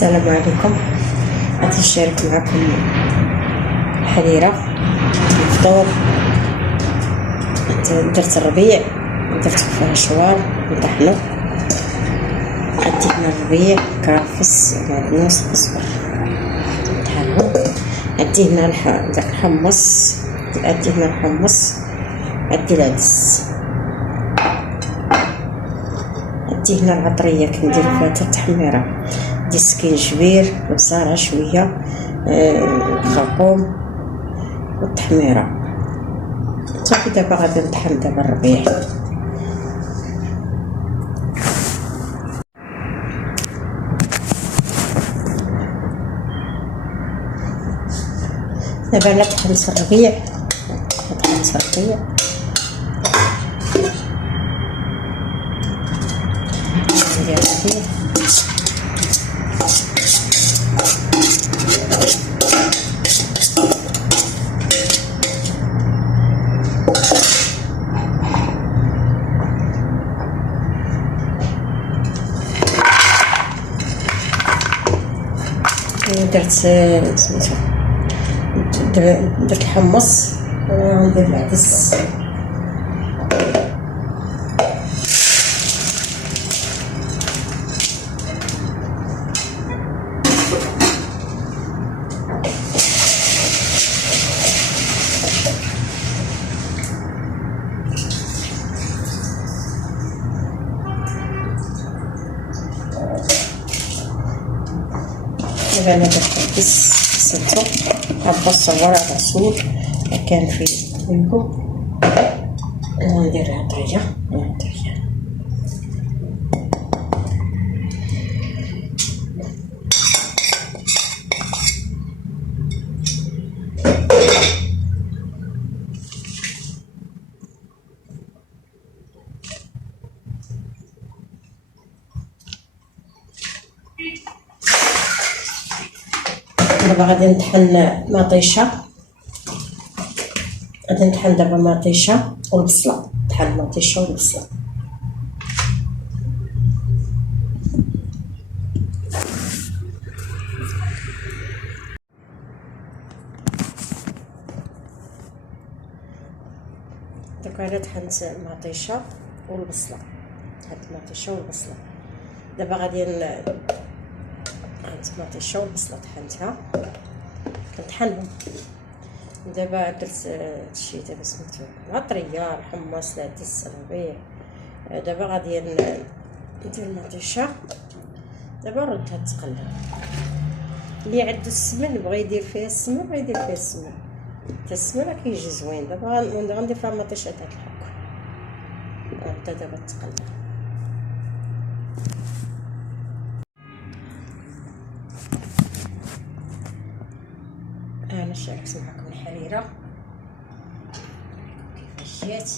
السلام عليكم. غادي نشارك معكم الحريره الفطور. درت الربيع، درت فيها شوار وطحنو. عندي هنا الربيع كرفس معدنوس اصفر طحنو. عندي هنا داك الحمص، عندي هنا الحمص، عندي العدس، عندي هنا العطريه كندير فيها التحميره، عندي السكينجبير والبصاره شويه، الخرقوم والتحميره. صافي دابا غادي نطحن دابا الربيع. دابا انا طحنت الربيع، ندير الربيع درت سميتو درت الحمص وندير العدس. دابا انا درت العدس غسلتو، غنبقى نصور على العصور كان في منكم. وندير العطريه دابا غادي نطحن مطيشه. غادي نطحن دابا مطيشه والبصله، نطحن مطيشه والبصله. دابا انا طحنت مطيشه والبصله، دابا غادي المطيشه والبصله طحنتها، كنطحنهم. دابا درت هادشي دابا سميتو العطريه، الحمص، العدس، الربيع. دابا غادي ندير المطيشه. دابا نردها تقلب. اللي عنده السمن بغى يدير فيها السمن بغى يدير فيها السمن، حتى السمن راه كيجي زوين. دابا غندير فيها المطيشه تاع الحك. نبدا دابا تقلب. انا شاركت معكم الحريره كيفاش جات.